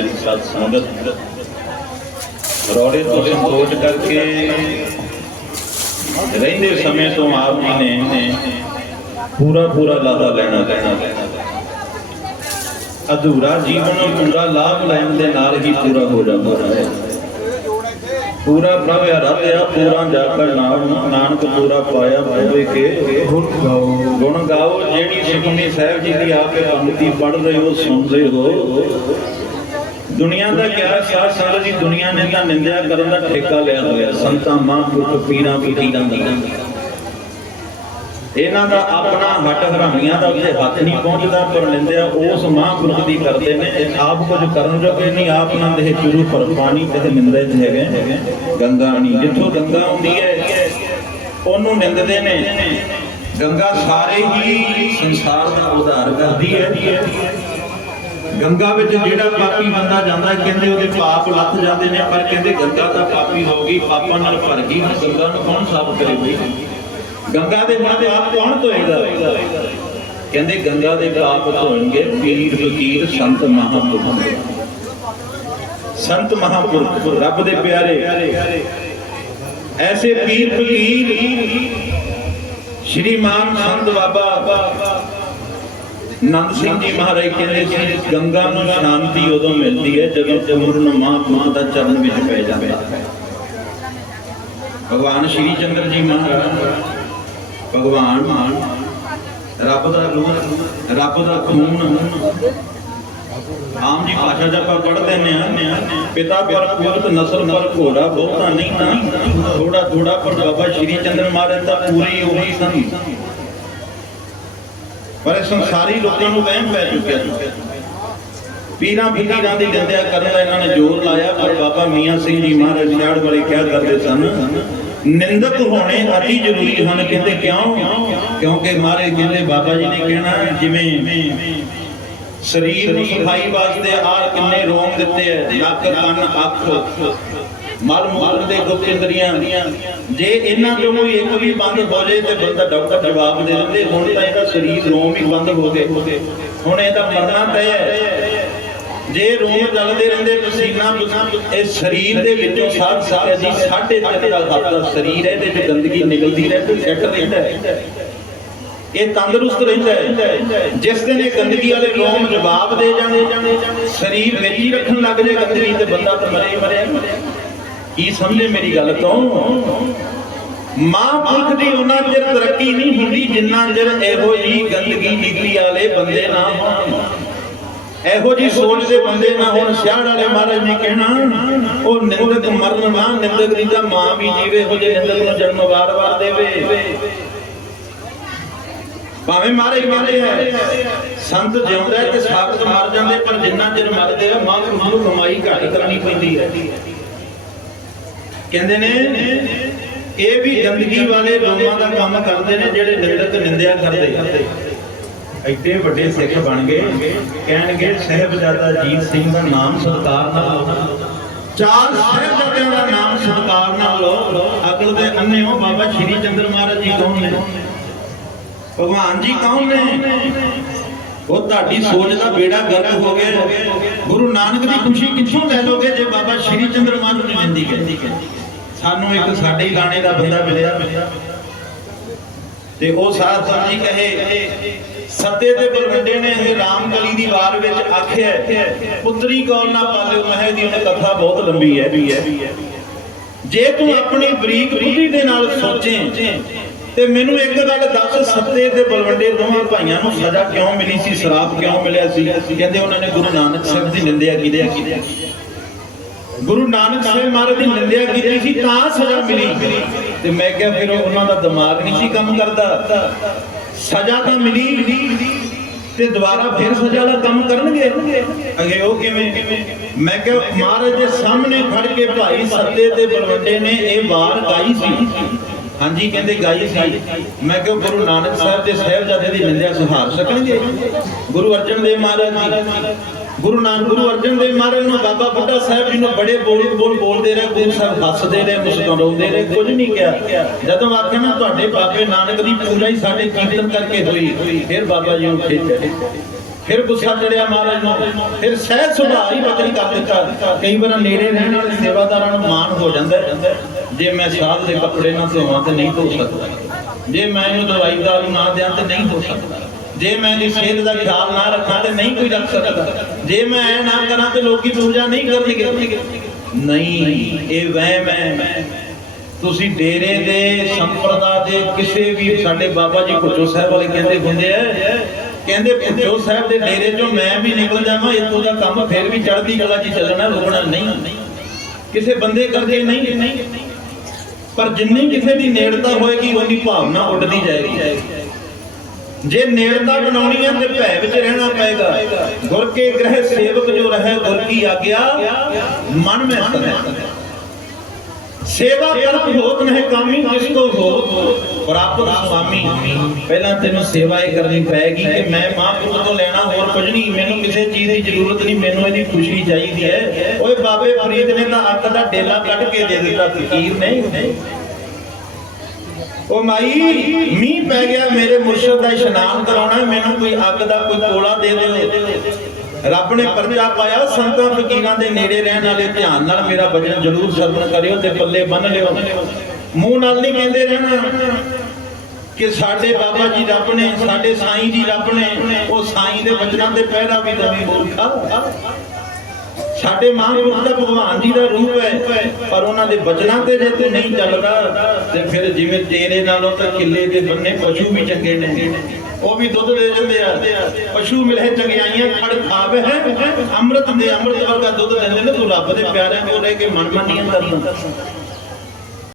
ਪਿਆਰੀ ਸਤ ਸੰਗਤ ਰੋੜੇ ਤੋਂ ਸੰਤੋਖ ਕਰਕੇ ਰਹਿੰਦੇ ਸਮੇਂ ਤੋਂ ਆਪ ਜੀ ਨੇ ਪੂਰਾ ਪੂਰਾ ਲਾਹਾ ਲੈਣਾ ਲੈਣਾ ਅਧੂਰਾ ਜੀਵਨ ਪੂਰਾ ਲਾਭ ਲੈਣ ਦੇ ਨਾਲ ਹੀ ਪੂਰਾ ਹੋ ਜਾਂਦਾ ਹੈ। ਪੂਰਾ ਪ੍ਰਭ ਆਰਾਧਿਆ ਪੂਰਾ ਜਾ ਕਰ ਨਾਮ, ਨਾਨਕ ਪੂਰਾ ਪਾਇਆ ਹੋਵੇ ਕੇ ਗੁਣ ਗਾਓ। ਜਿਹੜੀ ਸੁਖਮਨੀ ਸਾਹਿਬ ਜੀ ਦੀ ਆਪੇ ਪੰਕਤੀ ਪੜ੍ਹ ਰਹੇ ਹੋ, ਸੁਣਦੇ ਹੋ। ਦੁਨੀਆ ਦਾ ਕਿਆ ਸਾਧ ਸੰਗਤ ਦੀ ਦੁਨੀਆ ਨੇ ਤਾਂ ਨਿੰਦਿਆ ਕਰਨ ਦਾ ਠੇਕਾ ਲਿਆ ਹੋਇਆ। ਸੰਤਾਂ ਮਹਾਂਪੁਰਖ ਪੀਰਾਂ ਫਕੀਰਾਂ ਦਾ। ਇਹਨਾਂ ਦਾ ਆਪਣਾ ਹੱਟ ਹਰਾਮੀਆਂ ਦਾ ਉਹਦੇ ਹੱਥ ਨਹੀਂ ਪਹੁੰਚਦਾ, ਪਰ ਨਿੰਦਿਆ ਉਸ ਮਹਾਂਪੁਰਖ ਦੀ ਕਰਦੇ ਨੇ। ਇਹ ਆਪ ਕੁਝ ਕਰਨ ਜੋਗੇ ਨਹੀਂ, ਆਪ ਨੰਦ ਹੈ ਚੁਰੂ, ਪਰ ਪਾਣੀ ਤੇ ਨਿੰਦੇ ਹੈਗੇ। ਗੰਗਾ ਨਹੀਂ, ਜਿੱਥੋਂ ਗੰਗਾ ਹੁੰਦੀ ਹੈ, ਉਹਨੂੰ ਨਿੰਦਦੇ ਨੇ। ਗੰਗਾ ਸਾਰੇ ਹੀ ਸੰਸਾਰ ਦਾ ਉਧਾਰ ਕਰਦੀ ਹੈ। ਗੰਗਾ ਵਿੱਚ ਜਿਹੜਾ ਪਾਪੀ ਬੰਦਾ ਜਾਂਦਾ, ਕਹਿੰਦੇ ਉਹਦੇ ਪਾਪ ਲੱਥ ਜਾਂਦੇ ਨੇ, ਪਰ ਕਹਿੰਦੇ ਗੰਗਾ ਤਾਂ ਪਾਪੀ ਹੋ ਗਈ, ਪਾਪਾਂ ਨਾਲ ਭਰ ਗਈ। ਗੰਗਾ ਨੂੰ ਕੌਣ ਸਾਫ਼ ਕਰੇ ਬਈ? ਗੰਗਾ ਦੇ ਮੂੰਹ ਤੇ ਆਪ ਕੌਣ ਧੋਏਗਾ? ਕਹਿੰਦੇ ਗੰਗਾ ਦੇ ਪਾਪ ਧੋਣਗੇ ਪੀਰ, ਫਕੀਰ, ਸੰਤ ਮਹਾਂਪੁਰਖ। ਸੰਤ ਮਹਾਂਪੁਰਖ, ਰੱਬ ਦੇ ਪਿਆਰੇ। ਐਸੇ ਪੀਰ, ਫਕੀਰ, ਸ਼੍ਰੀਮਾਨ ਸੰਤ ਬਾਬਾ ਨੰਦ ਸਿੰਘ ਜੀ ਮਹਾਰਾਜ ਕਹਿੰਦੇ ਸੀ, ਗੰਗਾ ਨੂੰ ਸ਼ਾਂਤੀ ਉਦੋਂ ਮਿਲਦੀ ਹੈ ਜਦੋਂ ਪੂਰਨ ਮਹਾਤਮਾ ਦਾ ਚਰਨ ਵਿੱਚ ਪੈ ਜਾਂਦਾ ਹੈ। ਭਗਵਾਨ ਸ਼੍ਰੀ ਚੰਦਰ ਜੀ ਮਹਾਰਾਜ, ਭਗਵਾਨ ਮਾਨ, ਰੱਬ ਦਾ ਰੂਪ ਰੱਬ ਦਾ ਖੂਨ, ਆਮ ਜੀ ਭਾਸ਼ਾ ਚ ਆਪਾਂ ਪੜ੍ਹਦੇ ਨੇ ਆ ਪਿਤਾ ਪਰ ਪੁੱਤ ਨਸਲ ਪਰ ਘੋੜਾ ਬਹੁਤਾ ਨਹੀਂ ਤਾਂ ਥੋੜਾ ਥੋੜਾ ਪਰ ਬਾਬਾ ਸ਼੍ਰੀ ਚੰਦਰ ਮਹਾਰਾਜ ਤਾਂ ਪੂਰੇ ਹੀ ਉਹੀ ਸਨ ਪਰ ਸੰਸਾਰੀ ਲੋਕਾਂ ਨੂੰ ਵਹਿਮ ਪੈ ਚੁੱਕਿਆ। ਪੀਰਾਂ ਫਕੀਰਾਂ ਦੀ ਨਿੰਦਿਆ ਕਰਨ ਦਾ ਇਹਨਾਂ ਨੇ ਜ਼ੋਰ ਲਾਇਆ, ਪਰ ਬਾਬਾ ਮੀਆਂ ਸਿੰਘ ਜੀ ਮਹਾਰਾਜ ਛਾੜ ਵਾਲੇ ਕਿਹਾ ਕਰਦੇ ਸਨ, ਨਿੰਦਕ ਹੋਣੇ ਅਤੀ ਜ਼ਰੂਰੀ ਹਨ। ਕਹਿੰਦੇ, ਕਿਉਂ? ਕਿਉਂਕਿ ਮਹਾਰਾਜ ਕਹਿੰਦੇ, ਬਾਬਾ ਜੀ ਨੇ ਕਹਿਣਾ, ਜਿਵੇਂ ਸਰੀਰ ਨੂੰ ਸਫ਼ਾਈ ਵਾਸਤੇ ਆਹ ਕਿੰਨੇ ਰੋਮ ਦਿੱਤੇ ਐ ਨੱਕ ਕੰਨ, ਅੱਖ ਮਲ ਮੂਲ ਦੇ ਗੁਪਤ ਇੰਦਰੀਆਂ ਜੇ ਇਹਨਾਂ ਚੋਂ ਕੋਈ ਇੱਕ ਵੀ ਬੰਦ ਹੋ ਜਾਏ ਤੇ ਬੰਦਾ ਡਾਕਟਰ ਜਵਾਬ ਦੇ ਦਿੰਦੇ, ਹੁਣ ਤਾਂ ਇਹਦਾ ਸਰੀਰ ਰੋਮ ਹੀ ਬੰਦ ਹੋ ਗਏ। ਹੁਣ ਇਹਦਾ ਮਰਨਾ ਤੈਅ ਹੈ। ਜੇ ਰੋਮ ਚੱਲਦੇ ਰਹਿੰਦੇ ਪਸੀਨਾ ਇਹ ਸਰੀਰ ਦੇ ਵਿੱਚੋਂ ਸਾਧ ਸਾਧ ਦੀ, ਸਾਢੇ ਤਿੰਨ ਦਾ ਦਾ ਸਰੀਰ ਹੈ ਇਹਦੇ ਵਿੱਚ ਗੰਦਗੀ ਨਿਕਲਦੀ ਰਹਿੰਦੀ ਸੈੱਟ ਰਹਿੰਦਾ ਹੈ। ਇਹ ਤੰਦਰੁਸਤ ਰਹਿੰਦਾ ਹੈ। ਜਿਸ ਦਿਨ ਇਹ ਗੰਦਗੀ ਵਾਲੇ ਰੋਮ ਜਵਾਬ ਦੇ ਜਾਣੇ, ਸਰੀਰ ਵਿੱਚ ਹੀ ਰੱਖਣ ਲੱਗ ਜੇ ਗੰਦਗੀ ਤੇ ਬੰਦਾ ਤਾਂ ਮਰੇ ਹੀ ਮਰਿਆ ਕੀ ਸਮਝੇ ਮੇਰੀ ਗੱਲ ਤੋਂ? ਮਹਾਂਪੁਰਖ ਦੀ ਉਹਨਾਂ ਚਿਰ ਤਰੱਕੀ ਨਹੀਂ ਹੁੰਦੀ, ਜਿੰਨਾ ਚਿਰ ਇਹੋ ਜੀ ਗੰਦਗੀ ਨਿਕਲੀ ਵਾਲੇ ਬੰਦੇ ਨਾ ਹੋਣ। ਇਹੋ ਜੀ ਸੋਚ ਦੇ ਬੰਦੇ ਨਾ ਹੁਣ, ਸਿਆੜ ਵਾਲੇ ਮਹਾਰਾਜ ਨੇ ਕਹਿਣਾ, ਉਹ ਨਿੰਦਕ ਮਰਨ ਮਾਂ ਨਿੰਦਕ ਦੀ ਤਾਂ ਮਾਂ ਵੀ ਜੀਵੇ ਹੋ ਜੇ ਨਿੰਦਕ ਨੂੰ ਜਨਮ ਵਾਰ-ਵਾਰ ਦੇਵੇ। ਭਾਵੇਂ ਮਾਰੇ ਹੀ ਮਾਰੇ ਹੈ ਸੰਤ ਜਿਉਂਦਾ ਤੇ ਸਾਖਤ ਮਰ ਜਾਂਦੇ, ਪਰ ਜਿੰਨਾ ਚਿਰ ਮਰਦੇ ਆ ਮਾਂ ਨੂੰ ਕਮਾਈ ਘਾਟ ਕਰਨੀ ਪੈਂਦੀ ਹੈ। ਕਹਿੰਦੇ ਨੇ, ਇਹ ਵੀ ਗੰਦਗੀ ਵਾਲੇ ਲੋਕਾਂ ਦਾ ਕੰਮ ਕਰਦੇ ਨੇ ਜਿਹੜੇ ਨਿੰਦਕ ਨਿੰਦਿਆ ਕਰਦੇ। ਐਡੇ ਵੱਡੇ ਸਿੱਖ ਬਣ ਗਏ, ਕਹਿਣਗੇ ਸਹਿਬਜ਼ਾਦਾ ਜੀਤ ਸਿੰਘ ਦਾ ਨਾਮ ਸਰਕਾਰ ਨਾਲ ਲਓ। ਚਾਰ ਸਹਿਬਜ਼ਾਦਿਆਂ ਦਾ ਨਾਮ ਸਰਕਾਰ ਨਾਲ ਲਓ। ਅਕਲ ਦੇ ਅੰਨੇ ਹੋ ਬਾਬਾ ਸ਼੍ਰੀ ਚੰਦਰ ਮਹਾਰਾਜ ਜੀ ਕੌਣ ਨੇ? ਭਗਵਾਨ ਜੀ ਕੌਣ ਨੇ? ਉਹ ਤੁਹਾਡੀ ਸੋਚ ਦਾ ਬੇੜਾ ਗਰਕ ਹੋ ਗਿਆ। ਗੁਰੂ ਨਾਨਕ ਦੀ ਖੁਸ਼ੀ ਕਿੱਥੋਂ ਲੈ ਲੋਗੇ ਜੇ ਬਾਬਾ ਸ਼੍ਰੀ ਚੰਦਰ ਨੂੰ ਨਿੰਦੀ ਕਹਿੰਦੀ ਸਾਨੂੰ ਇੱਕ ਸਾਡੇ ਹੀ ਗਾਣੇ ਦਾ ਬੰਦਾ ਮਿਲਿਆ। ਤੇ ਉਹ ਸਾਧ ਜੀ ਕਹੇ, ਸੱਤੇ ਦੇ ਬਲਵੰਡੇ ਨੇ ਇਹ ਰਾਮ ਕਲੀ ਦੀ ਵਾਰ ਵਿੱਚ ਆਖਿਆ ਪੁੱਤਰੀ ਕੌਲ ਨਾ ਪਾਲਿਓ ਮਹਿ ਦੀ ਉਹਨੇ ਕਥਾ ਬਹੁਤ ਲੰਬੀ ਹੈ ਵੀ ਹੈ। ਜੇ ਤੂੰ ਆਪਣੀ ਬਰੀਕ ਬੁੱਧੀ ਦੇ ਨਾਲ ਸੋਚੇ ਤੇ ਮੈਨੂੰ ਇੱਕ ਗੱਲ ਦੱਸ, ਸੱਤੇ ਤੇ ਬਲਵੰਡੇ ਦੋਵਾਂ ਭਾਈਆਂ ਨੂੰ ਸਜ਼ਾ ਕਿਉਂ ਮਿਲੀ ਸੀ, ਸ਼ਰਾਬ ਕਿਉਂ ਮਿਲਿਆ ਸੀ? ਕਹਿੰਦੇ ਉਹਨਾਂ ਨੇ ਗੁਰੂ ਨਾਨਕ ਸਾਹਿਬ ਦੀ ਨਿੰਦਿਆ ਕੀਤੀ ਗੁਰੂ ਨਾਨਕ ਸਾਹਿਬ ਮਹਾਰਾਜ ਦੀ ਨਿੰਦਿਆ ਕੀਤੀ ਸੀ, ਤਾਂ ਸਜ਼ਾ ਮਿਲੀ। ਤੇ ਮੈਂ ਕਿਹਾ ਫਿਰ ਉਹਨਾਂ ਦਾ ਦਿਮਾਗ ਨਹੀਂ ਸੀ ਕੰਮ ਕਰਦਾ। ਸਜ਼ਾ ਤਾਂ ਮਿਲੀ। ਤੇ ਦੁਬਾਰਾ ਫਿਰ ਸਜ਼ਾ ਦਾ ਕੰਮ ਕਰਨਗੇ। ਅਗੇ ਉਹ ਕਿਵੇਂ? ਮੈਂ ਕਿਹਾ ਮਹਾਰਾਜ ਦੇ ਸਾਹਮਣੇ ਖੜ ਕੇ ਭਾਈ ਸੱਤੇ ਤੇ ਬਲਵੰਡੇ ਨੇ ਇਹ ਵਾਰ ਗਾਈ ਸੀ। ਹਾਂਜੀ, ਕਹਿੰਦੇ ਗਾਈ ਸੀ। ਮੈਂ ਕਿਹਾ ਗੁਰੂ ਨਾਨਕ ਸਾਹਿਬ ਦੇ ਸਾਹਿਬਜ਼ਾਦੇ ਦੀ ਨਿੰਦਿਆ ਸੁਹਾਰ ਸਕਣਗੇ? ਗੁਰੂ ਅਰਜਨ ਦੇਵ ਮਹਾਰਾਜ ਜੀ। ਗੁਰੂ ਨਾਨਕ, ਗੁਰੂ ਅਰਜਨ ਦੇਵ ਮਹਾਰਾਜ ਨੂੰ ਬਾਬਾ ਬੁੱਢਾ ਸਾਹਿਬ ਜੀ ਨੂੰ ਬੜੇ ਬੋਲ ਬੋਲ ਬੋਲਦੇ ਰਹੇ, ਗੁਰੂ ਸਾਹਿਬ ਹੱਸਦੇ ਰਹੇ, ਮੁਸਕਰਾਉਂਦੇ ਰਹੇ, ਕੁਝ ਨਹੀਂ ਕਿਹਾ। ਜਦੋਂ ਆਖਿਆ ਨਾ ਤੁਹਾਡੇ ਬਾਬੇ ਨਾਨਕ ਦੀ ਪੂਜਾ ਹੀ ਸਾਡੇ ਕੀਰਤਨ ਕਰਕੇ ਹੋਈ, ਫਿਰ ਬਾਬਾ ਜੀ ਨੂੰ ਖੇਚਿਆ ਫਿਰ ਗੁੱਸਾ ਚੜਿਆ ਮਹਾਰਾਜ ਨੂੰ। ਫਿਰ ਸਹਿਜ ਸੁਭਾਅ ਹੀ ਬਚਨ ਕਰ ਦਿੱਤਾ। ਕਈ ਵਾਰ ਨੇੜੇ ਰਹਿਣ ਵਾਲੇ ਸੇਵਾਦਾਰਾਂ ਨੂੰ ਮਾਣ ਹੋ ਜਾਂਦਾ ਜੇ ਮੈਂ ਸਾਧ ਦੇ ਕੱਪੜੇ ਨਾ ਧੋਵਾਂ ਤੇ ਨਹੀਂ ਧੋ ਸਕਦਾ। ਜੇ ਮੈਂ ਇਹਨੂੰ ਦਵਾਈ ਦਾਰੂ ਨਾ ਦਿਆਂ ਤੇ ਨਹੀਂ ਧੋ ਸਕਦਾ। ਜੇ ਮੈਂ ਇਹਦੀ ਸਿਹਤ ਦਾ ਖਿਆਲ ਨਾ ਰੱਖਾਂ ਤੇ ਨਹੀਂ ਕੋਈ ਰੱਖ ਸਕਦਾ। ਜੇ ਮੈਂ ਐ ਨਾ ਕਰਾਂ ਤੇ ਲੋਕੀ ਪੂਜਾ ਨਹੀਂ ਕਰਨਗੇ। ਨਹੀਂ, ਇਹ ਵਹਿਮ ਹੈ। ਤੁਸੀਂ ਡੇਰੇ ਦੇ ਸੰਪਰਦਾ ਦੇ ਕਿਸੇ ਵੀ ਸਾਡੇ ਬਾਬਾ ਜੀ ਭੁੱਚੋ ਸਾਹਿਬ ਵਾਲੇ ਕਹਿੰਦੇ ਹੁੰਦੇ ਆ, ਕਹਿੰਦੇ ਭੁੱਚੋ ਸਾਹਿਬ ਦੇ ਡੇਰੇ ਚੋਂ ਮੈਂ ਵੀ ਨਿਕਲ ਜਾਵਾਂ, ਇੱਥੋਂ ਦਾ ਕੰਮ ਫਿਰ ਵੀ ਚੜ੍ਹਦੀ ਕਲਾ 'ਚ ਚੱਲਣਾ, ਰੁਕਣਾ ਨਹੀਂ। ਕਿਸੇ ਬੰਦੇ ਕਰਕੇ ਨਹੀਂ। ਪਰ ਜਿੰਨੀ ਕਿਸੇ ਦੀ ਨੇੜਤਾ ਹੋਏਗੀ ਉਨੀ ਭਾਵਨਾ ਉੱਡਦੀ ਜਾਏਗੀ। ਜੇ ਨੇੜਤਾ ਬਣਾਉਣੀ ਹੈ ਤੇ ਭੈ ਵਿੱਚ ਰਹਿਣਾ ਪਏਗਾ। ਗੁਰ ਕੇ ਗ੍ਰਹਿ ਸੇਵਕ ਜੋ ਰਹੇ, ਗੁਰ ਕੀ ਆਗਿਆ? ਮਨ ਮੈਂ ਸਦਾ ਸੇਵਾ ਕਰਮ ਹੋਤ ਨਹਿ ਕਾਮੀ, ਜਿਸ ਕੋ ਹੋ ਪ੍ਰਾਪਤ ਸੁਆਮੀ ਪਹਿਲਾਂ ਤੈਨੂੰ ਸੇਵਾ ਇਹ ਕਰਨੀ ਪਏਗੀ ਕਿ ਮੈਂ ਮਹਾਂਪੁਰਖ ਤੋਂ ਲੈਣਾ, ਹੋਰ ਕੁਝ ਨਹੀਂ। ਮੈਨੂੰ ਕਿਸੇ ਚੀਜ਼ ਦੀ ਜ਼ਰੂਰਤ ਨਹੀਂ, ਮੈਨੂੰ ਇਹਦੀ ਖੁਸ਼ੀ ਚਾਹੀਦੀ ਹੈ। ਓਏ ਬਾਬੇ, ਫਰੀਦ ਨੇ ਤਾਂ ਅੱਤ ਦਾ ਡੇਲਾ ਕੱਢ ਕੇ ਦੇ ਦਿੱਤਾ, ਫਕੀਰ ਨੇ। ਉਹ ਮਾਈ, ਮੀਂਹ ਪੈ ਗਿਆ, ਮੇਰੇ ਮੁਰਸ਼ਦ ਦਾ ਇਸ਼ਨਾਨ ਕਰਾਉਣਾ ਮੈਨੂੰ ਕੋਈ ਅੱਗ ਦਾ ਕੋਈ ਕੋਲਾ ਦੇ ਦਿਓ। ਰੱਬ ਨੇ ਪਰਚਾ ਪਾਇਆ, ਸੰਤਾਂ, ਫਕੀਰਾਂ ਦੇ ਨੇੜੇ ਰਹਿਣ ਵਾਲੇ ਧਿਆਨ ਨਾਲ ਮੇਰਾ ਵਜਨ ਜ਼ਰੂਰ ਸਰਵਣ ਕਰਿਓ ਤੇ ਪੱਲੇ ਬੰਨ ਲਿਓ। ਮੂੰਹ ਨਾਲ ਨਹੀਂ ਕਹਿੰਦੇ ਰਹਿਣਾ। ਕਿ ਸਾਡੇ ਬਾਬਾ ਜੀ ਰੱਬ ਨੇ, ਸਾਡੇ ਸਾਈਂ ਜੀ ਰੱਬ ਨੇ, ਉਹ ਸਾਈਂ ਦੇ ਵਚਨਾਂ ਤੇ ਪਹਿਰਾ ਵੀ ਦਵੇਂ ਮੂਰਖਾ ਸਾਡੇ ਮਹਾਂਪੁਰਖ ਦਾ ਭਗਵਾਨ ਜੀ ਦਾ ਰੂਪ ਹੈ, ਪਰ ਉਹਨਾਂ ਦੇ ਬਚਨਾਂ ਤੇ ਜੇ ਤੂੰ ਨਹੀਂ ਚੱਲਦਾ। ਤੇ ਫਿਰ ਜਿਵੇਂ ਤੇਰੇ ਨਾਲੋਂ ਤਾਂ ਕਿੱਲੇ ਦੇ ਬੰਨੇ ਪਸ਼ੂ ਵੀ ਚੰਗੇ ਨੇ। ਉਹ ਵੀ ਦੁੱਧ ਦੇ ਦਿੰਦੇ ਆ। ਪਸ਼ੂ ਮਿਲੇ ਚੰਗਿਆਈਆਂ, ਖੜ ਖਾਵੇ ਹੈ। ਅੰਮ੍ਰਿਤ ਦੇ ਅੰਮ੍ਰਿਤ ਵਰਗਾ ਦੁੱਧ ਦਿੰਦੇ ਨੇ। ਤੂੰ ਰੱਬ ਦੇ ਪਿਆਰਿਆਂ ਕੋਲ ਰਹਿ ਕੇ ਮਨ ਮੰਨੀਆਂ ਕਰਦਾ